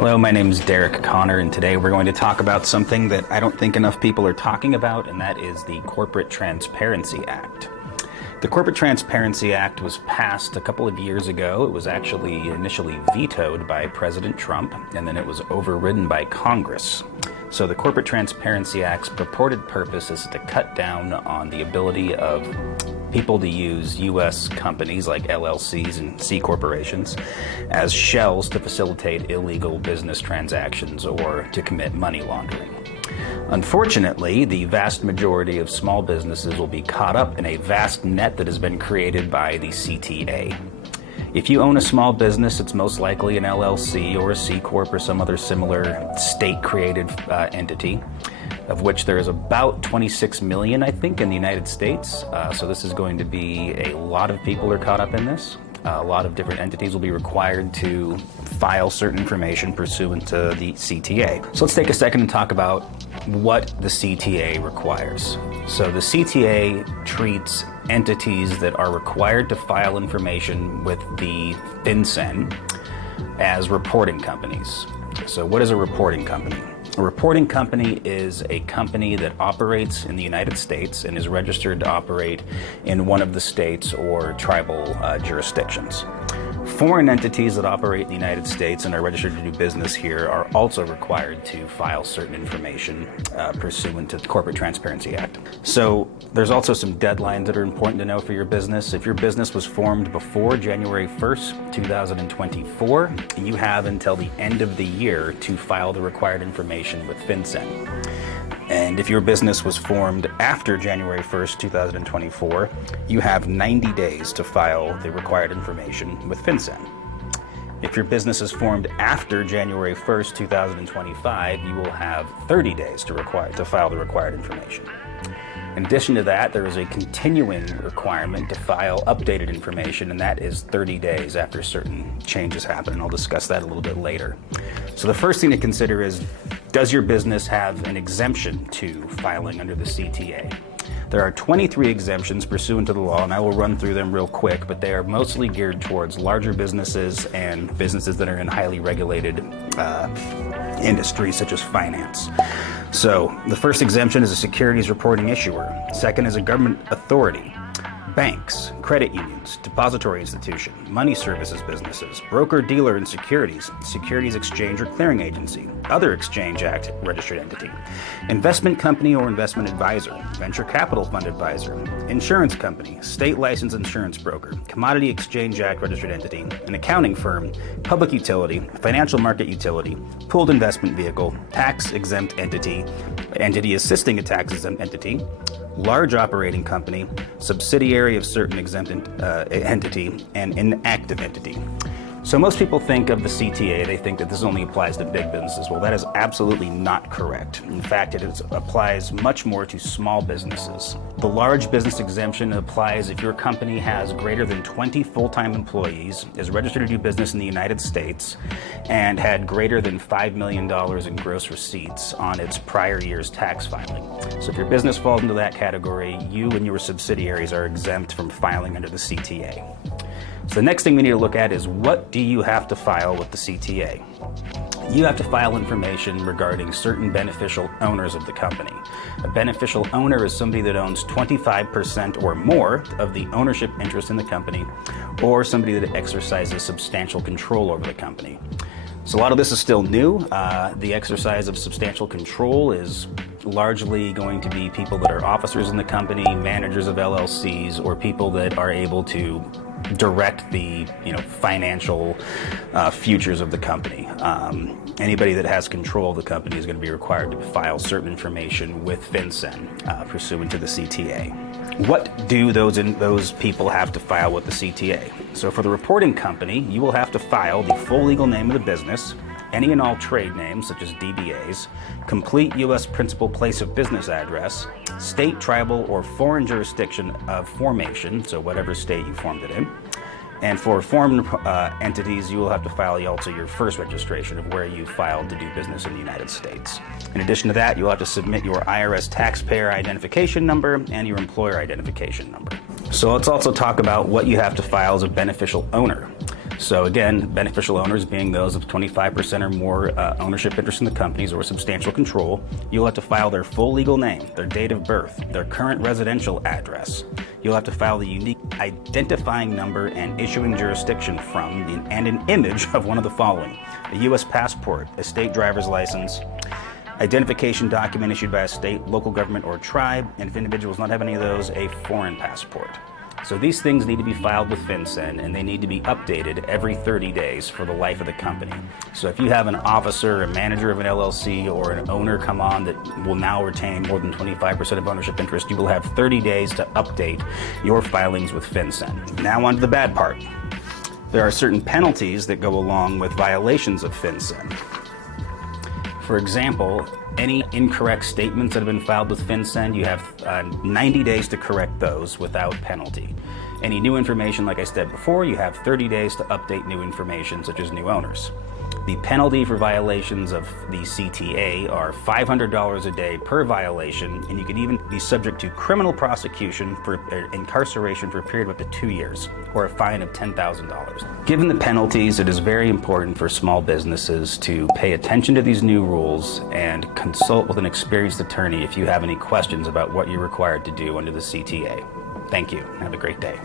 Hello, my name is Derek Connor, and today we're going to talk about something that I don't think enough people are talking about, and that is the Corporate Transparency Act. The Corporate Transparency Act was passed a couple of years ago. It was actually initially vetoed by President Trump, and then it was overridden by Congress. So the Corporate Transparency Act's purported purpose is to cut down on the ability of people to use U.S. companies like LLCs and C corporations as shells to facilitate illegal business transactions or to commit money laundering. Unfortunately, the vast majority of small businesses will be caught up in a vast net that has been created by the CTA. If you own a small business, it's most likely an LLC or a C Corp or some other similar state-created entity, of which there is about 26 million, I think, in the United States. So this is going to be a lot of people are caught up in this. A lot of different entities will be required to file certain information pursuant to the CTA. So let's take a second and talk about what the CTA requires. So the CTA treats entities that are required to file information with the FinCEN as reporting companies. So what is a reporting company? A reporting company is a company that operates in the United States and is registered to operate in one of the states or tribal jurisdictions. Foreign entities that operate in the United States and are registered to do business here are also required to file certain information pursuant to the Corporate Transparency Act. So there's also some deadlines that are important to know for your business. If your business was formed before January 1st, 2024, you have until the end of the year to file the required information with FinCEN. And if your business was formed after January 1st, 2024, you have 90 days to file the required information with FinCEN. If your business is formed after January 1st, 2025, you will have 30 days to file the required information. In addition to that, there is a continuing requirement to file updated information, and that is 30 days after certain changes happen, and I'll discuss that a little bit later. So the first thing to consider is, does your business have an exemption to filing under the CTA? There are 23 exemptions pursuant to the law, and I will run through them real quick, but they are mostly geared towards larger businesses and businesses that are in highly regulated industries such as finance. So the first exemption is a securities reporting issuer. Second is a government authority. Banks, credit unions, depository institution, money services businesses, broker-dealer in securities, securities exchange or clearing agency, other Exchange Act registered entity, investment company or investment advisor, venture capital fund advisor, insurance company, state licensed insurance broker, Commodity Exchange Act registered entity, an accounting firm, public utility, financial market utility, pooled investment vehicle, tax-exempt entity, entity assisting a tax-exempt entity, large operating company, subsidiary of certain exempt entity, and inactive entity. So most people think of the CTA, they think that this only applies to big businesses. Well, that is absolutely not correct. In fact, it applies much more to small businesses. The large business exemption applies if your company has greater than 20 full-time employees, is registered to do business in the United States, and had greater than $5 million in gross receipts on its prior year's tax filing. So if your business falls into that category, you and your subsidiaries are exempt from filing under the CTA. So the next thing we need to look at is, what do you have to file with the CTA? You have to file information regarding certain beneficial owners of the company. A beneficial owner is somebody that owns 25% or more of the ownership interest in the company, or somebody that exercises substantial control over the company. So a lot of this is still new. The exercise of substantial control is largely going to be people that are officers in the company, managers of LLCs, or people that are able to direct the financial futures of the company. Anybody that has control of the company is going to be required to file certain information with FinCEN pursuant to the CTA. What do those people have to file with the CTA? So for the reporting company, you will have to file the full legal name of the business, any and all trade names such as DBAs, complete U.S. principal place of business address, state, tribal, or foreign jurisdiction of formation, so whatever state you formed it in. And for foreign entities, you will have to file also your first registration of where you filed to do business in the United States. In addition to that, you'll have to submit your IRS taxpayer identification number and your employer identification number. So let's also talk about what you have to file as a beneficial owner. So again, beneficial owners being those of 25% or more ownership interest in the companies or substantial control, you'll have to file their full legal name, their date of birth, their current residential address. You'll have to file the unique identifying number and issuing jurisdiction from, and an image of one of the following: a U.S. passport, a state driver's license, identification document issued by a state, local government, or tribe, and if individuals not have any of those, a foreign passport. So these things need to be filed with FinCEN, and they need to be updated every 30 days for the life of the company. So if you have an officer, a manager of an LLC, or an owner come on that will now retain more than 25% of ownership interest, you will have 30 days to update your filings with FinCEN. Now on to the bad part. There are certain penalties that go along with violations of FinCEN. For example, any incorrect statements that have been filed with FinCEN, you have 90 days to correct those without penalty. Any new information, like I said before, you have 30 days to update new information, such as new owners. The penalty for violations of the CTA are $500 a day per violation, and you can even be subject to criminal prosecution for incarceration for a period of up to 2 years, or a fine of $10,000. Given the penalties, it is very important for small businesses to pay attention to these new rules and consult with an experienced attorney if you have any questions about what you're required to do under the CTA. Thank you. Have a great day.